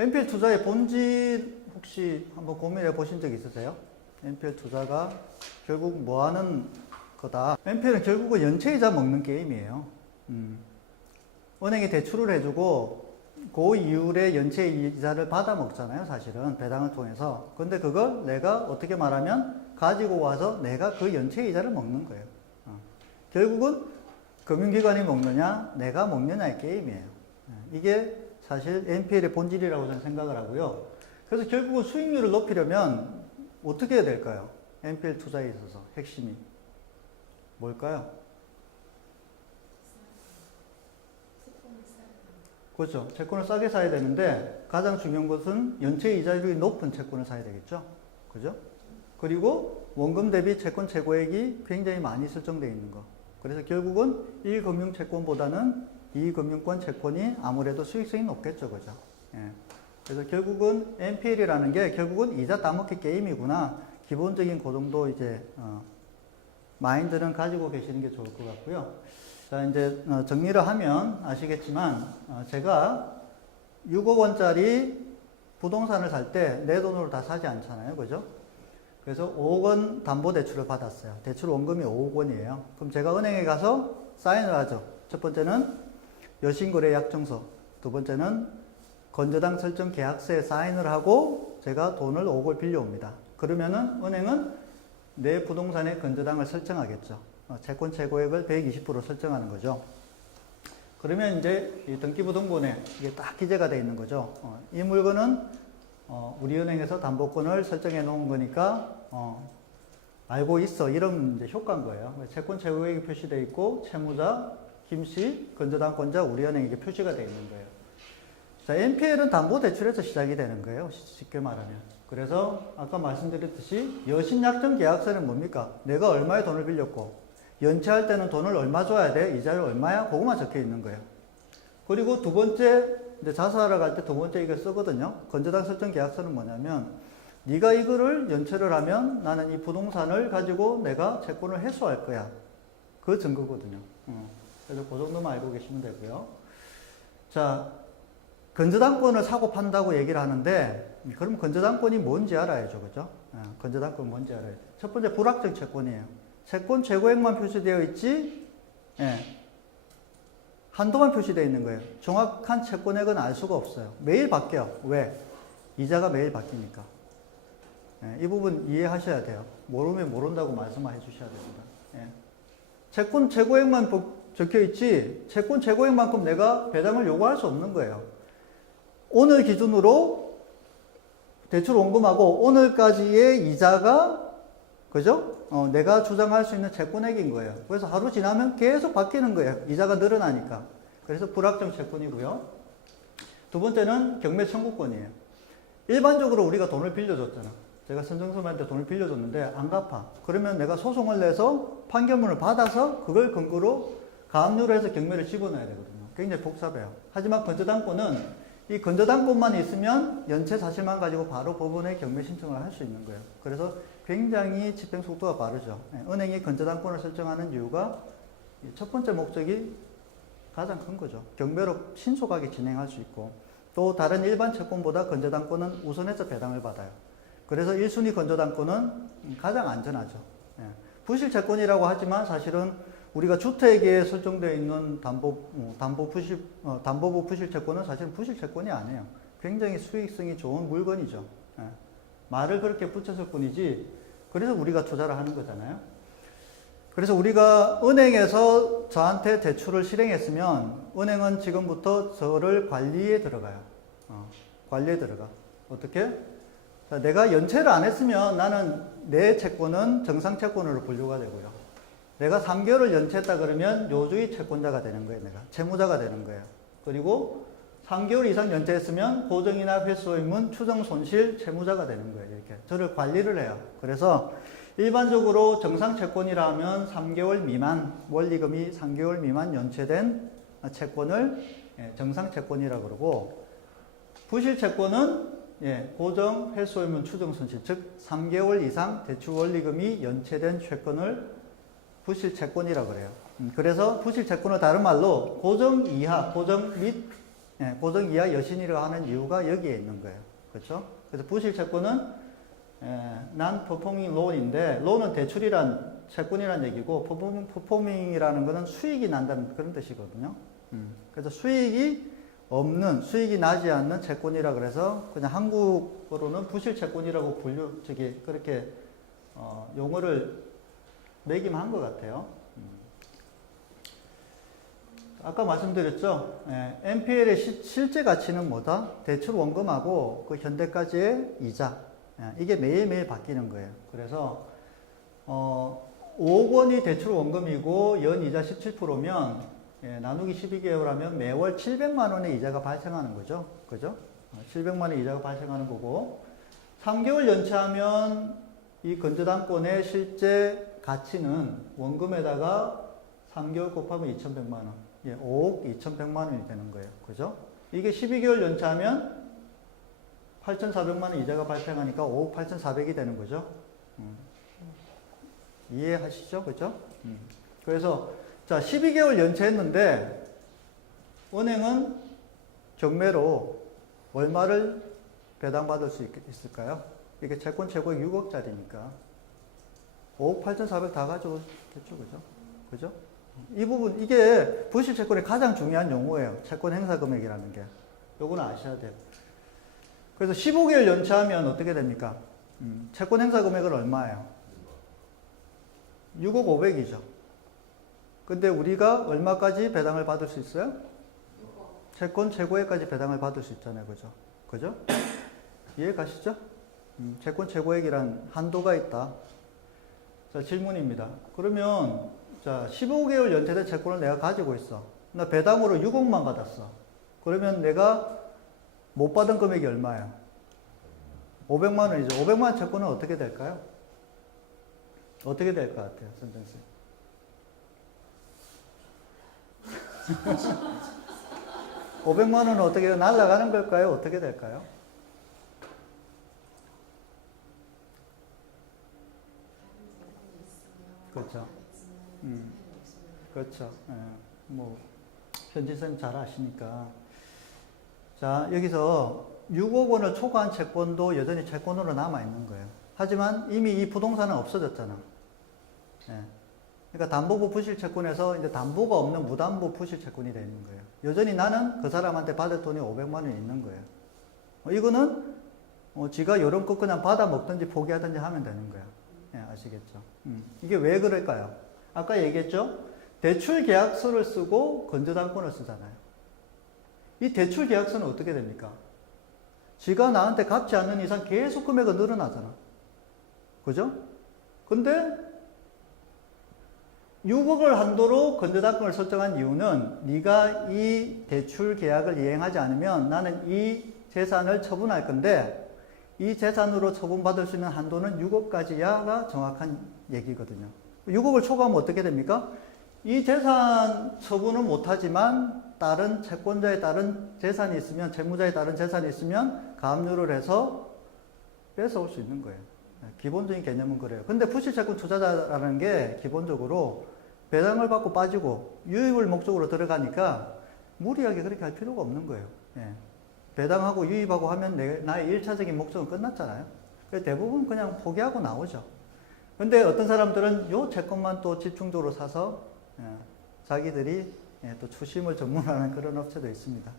NPL 투자의 본질 혹시 한번 고민해 보신 적 있으세요? NPL 투자가 결국 뭐 하는 거다. NPL은 결국은 연체이자 먹는 게임이에요. 은행이 대출을 해주고 그 이율의 연체이자를 받아 먹잖아요, 사실은 배당을 통해서. 근데 그걸 내가 어떻게 말하면 가지고 와서 내가 그 연체이자를 먹는 거예요. 결국은 금융기관이 먹느냐 내가 먹느냐의 게임이에요. 이게 사실 NPL의 본질이라고 저는 생각을 하고요. 그래서 결국은 수익률을 높이려면 어떻게 해야 될까요? NPL 투자에 있어서 핵심이 뭘까요? 그렇죠. 채권을 싸게 사야 되는데 가장 중요한 것은 연체 이자율이 높은 채권을 사야 되겠죠. 그죠? 그리고 원금 대비 채권 최고액이 굉장히 많이 설정되어 있는 거. 그래서 결국은 1금융 채권보다는 2금융권 채권이 아무래도 수익성이 높겠죠. 그죠? 예. 그래서 결국은 NPL이라는 게 결국은 이자 따먹기 게임이구나. 기본적인 그 정도 이제 마인드는 가지고 계시는 게 좋을 것 같고요. 자, 이제 정리를 하면 아시겠지만 제가 6억 원짜리 부동산을 살 때 내 돈으로 다 사지 않잖아요. 그죠? 그래서 5억 원 담보대출을 받았어요. 대출 원금이 5억 원이에요. 그럼 제가 은행에 가서 사인을 하죠. 첫 번째는 여신거래 약정서, 두 번째는 건저당 설정 계약서에 사인을 하고 제가 돈을 5억을 빌려옵니다. 그러면은 은행은 내 부동산의 건저당을 설정하겠죠. 채권 최고액을 120% 설정하는 거죠. 그러면 이제 이 등기부등본에 이게 딱 기재가 되어 있는 거죠. 이 물건은 우리 은행에서 담보권을 설정해 놓은 거니까 알고 있어. 이런 이제 효과인 거예요. 채권 최고액이 표시되어 있고 채무자, 김씨, 건저당권자, 우리 은행에게 표시가 되어 있는 거예요. 자, NPL은 담보대출에서 시작이 되는 거예요. 쉽게 말하면. 그래서 아까 말씀드렸듯이 여신약정 계약서는 뭡니까? 내가 얼마의 돈을 빌렸고 연체할 때는 돈을 얼마 줘야 돼? 이자를 얼마야? 그거만 적혀 있는 거예요. 그리고 두 번째, 이제 자수하러 갈 때 두 번째 이거 쓰거든요. 건저당 설정 계약서는 뭐냐면 네가 이거를 연체를 하면 나는 이 부동산을 가지고 내가 채권을 회수할 거야. 그 증거거든요. 그래서 그 정도만 알고 계시면 되고요. 자, 건저당권을 사고 판다고 얘기를 하는데 그럼 건저당권이 뭔지 알아야죠. 그죠? 건저당권 뭔지 알아야 돼. 첫 번째 불확정 채권이에요. 채권 최고액만 표시되어 있지 한도만 표시되어 있는 거예요. 정확한 채권액은 알 수가 없어요. 매일 바뀌어요. 왜? 이자가 매일 바뀌니까. 이 부분 이해하셔야 돼요. 모르면 모른다고 말씀만 해주셔야 됩니다. 채권 최고액만 적혀 있지 채권 최고액만큼 내가 배당을 요구할 수 없는 거예요. 오늘 기준으로 대출 원금하고 오늘까지의 이자가 그죠? 내가 주장할 수 있는 채권액인 거예요. 그래서 하루 지나면 계속 바뀌는 거예요. 이자가 늘어나니까. 그래서 불확정 채권이고요. 두 번째는 경매 청구권이에요. 일반적으로 우리가 돈을 빌려줬잖아. 제가 선정선한테 돈을 빌려줬는데 안 갚아. 그러면 내가 소송을 내서 판결문을 받아서 그걸 근거로 가압류로 해서 경매를 집어넣어야 되거든요. 굉장히 복잡해요. 하지만 건저당권은 이 건저당권만 있으면 연체 사실만 가지고 바로 법원에 경매 신청을 할 수 있는 거예요. 그래서 굉장히 집행 속도가 빠르죠. 은행이 건저당권을 설정하는 이유가 첫 번째 목적이 가장 큰 거죠. 경매로 신속하게 진행할 수 있고 또 다른 일반 채권보다 건저당권은 우선해서 배당을 받아요. 그래서 1순위 건저당권은 가장 안전하죠. 부실채권이라고 하지만 사실은 우리가 주택에 설정되어 있는 담보부 부실채권은 사실은 부실채권이 아니에요. 굉장히 수익성이 좋은 물건이죠. 말을 그렇게 붙였을 뿐이지 그래서 우리가 투자를 하는 거잖아요. 그래서 우리가 은행에서 저한테 대출을 실행했으면 은행은 지금부터 저를 관리에 들어가요. 관리에 들어가. 어떻게? 자, 내가 연체를 안 했으면 나는 내 채권은 정상채권으로 분류가 되고요. 내가 3개월을 연체했다 그러면 요주의 채권자가 되는 거예요. 내가 채무자가 되는 거예요. 그리고 3개월 이상 연체했으면 보증이나 회수 의무, 추정 손실 채무자가 되는 거예요. 이렇게 저를 관리를 해요. 그래서 일반적으로 정상 채권이라 하면 3개월 미만 원리금이 3개월 미만 연체된 채권을 정상 채권이라고 그러고 부실 채권은 고정 회수 의무, 추정 손실 즉 3개월 이상 대출 원리금이 연체된 채권을 부실 채권이라고 그래요. 그래서 부실 채권을 다른 말로 고정 이하, 고정 및 고정 이하 여신이라고 하는 이유가 여기에 있는 거예요. 그렇죠? 그래서 부실 채권은 non-performing loan인데, loan은 대출이란 채권이란 얘기고, performing이라는 거는 수익이 난다는 그런 뜻이거든요. 그래서 수익이 없는, 수익이 나지 않는 채권이라 그래서 그냥 한국어로는 부실 채권이라고 그렇게 용어를 매김한 것 같아요. 아까 말씀드렸죠. NPL의 실제 가치는 뭐다? 대출 원금하고 그 현대까지의 이자. 이게 매일매일 바뀌는 거예요. 그래서 5억 원이 대출 원금이고 연 이자 17%면 나누기 12개월 하면 매월 700만 원의 이자가 발생하는 거죠. 그죠? 700만 원의 이자가 발생하는 거고 3개월 연체하면 이 건저당권의 실제 가치는 원금에다가 3개월 곱하면 2,100만 원. 5억 2,100만 원이 되는 거예요. 그죠? 이게 12개월 연체하면 8,400만 원 이자가 발생하니까 5억 8,400이 되는 거죠. 이해하시죠? 그죠? 그래서, 자, 12개월 연체했는데, 은행은 경매로 얼마를 배당받을 수 있을까요? 이게 채권 최고액 6억짜리니까. 5억 8,400 다 가져오겠죠? 그죠? 그죠? 이 부분, 이게 부실 채권의 가장 중요한 용어예요. 채권 행사 금액이라는 게. 요거는 아셔야 돼요. 그래서 15개월 연체하면 어떻게 됩니까? 채권 행사 금액은 얼마예요? 6억 500이죠. 근데 우리가 얼마까지 배당을 받을 수 있어요? 채권 최고액까지 배당을 받을 수 있잖아요. 그죠? 그죠? 이해 가시죠? 채권 최고액이란 한도가 있다. 자, 질문입니다. 그러면, 자, 15개월 연체된 채권을 내가 가지고 있어. 나 배당으로 6억만 받았어. 그러면 내가 못 받은 금액이 얼마예요? 500만 원이죠. 500만 원 채권은 어떻게 될까요? 어떻게 될 것 같아요, 선생님? 500만 원은 어떻게 날아가는 걸까요? 어떻게 될까요? 그렇죠. 그렇죠. 뭐 현지선 잘 아시니까. 자, 여기서 6억 원을 초과한 채권도 여전히 채권으로 남아 있는 거예요. 하지만 이미 이 부동산은 없어졌잖아. 그러니까 담보부 부실 채권에서 이제 담보가 없는 무담보 부실 채권이 되는 거예요. 여전히 나는 그 사람한테 받을 돈이 500만 원이 있는 거예요. 이거는 지가 요런 거 그냥 받아 먹든지 포기하든지 하면 되는 거야. 아시겠죠? 이게 왜 그럴까요? 아까 얘기했죠? 대출 계약서를 쓰고 건저당권을 쓰잖아요. 이 대출 계약서는 어떻게 됩니까? 지가 나한테 갚지 않는 이상 계속 금액은 늘어나잖아. 그죠? 근데 6억을 한도로 건저당권을 설정한 이유는 네가 이 대출 계약을 이행하지 않으면 나는 이 재산을 처분할 건데 이 재산으로 처분받을 수 있는 한도는 6억까지야가 정확한 얘기거든요. 6억을 초과하면 어떻게 됩니까? 이 재산 처분은 못하지만 다른 채권자의 다른 재산이 있으면 채무자의 다른 재산이 있으면 가압류를 해서 뺏어올 수 있는 거예요. 기본적인 개념은 그래요. 근데 부실채권 투자자라는 게 기본적으로 배당을 받고 빠지고 유입을 목적으로 들어가니까 무리하게 그렇게 할 필요가 없는 거예요. 배당하고 유입하고 하면 나의 1차적인 목적은 끝났잖아요. 그래서 대부분 그냥 포기하고 나오죠. 근데 어떤 사람들은 요 채권만 또 집중적으로 사서 자기들이 또 추심을 전문하는 그런 업체도 있습니다.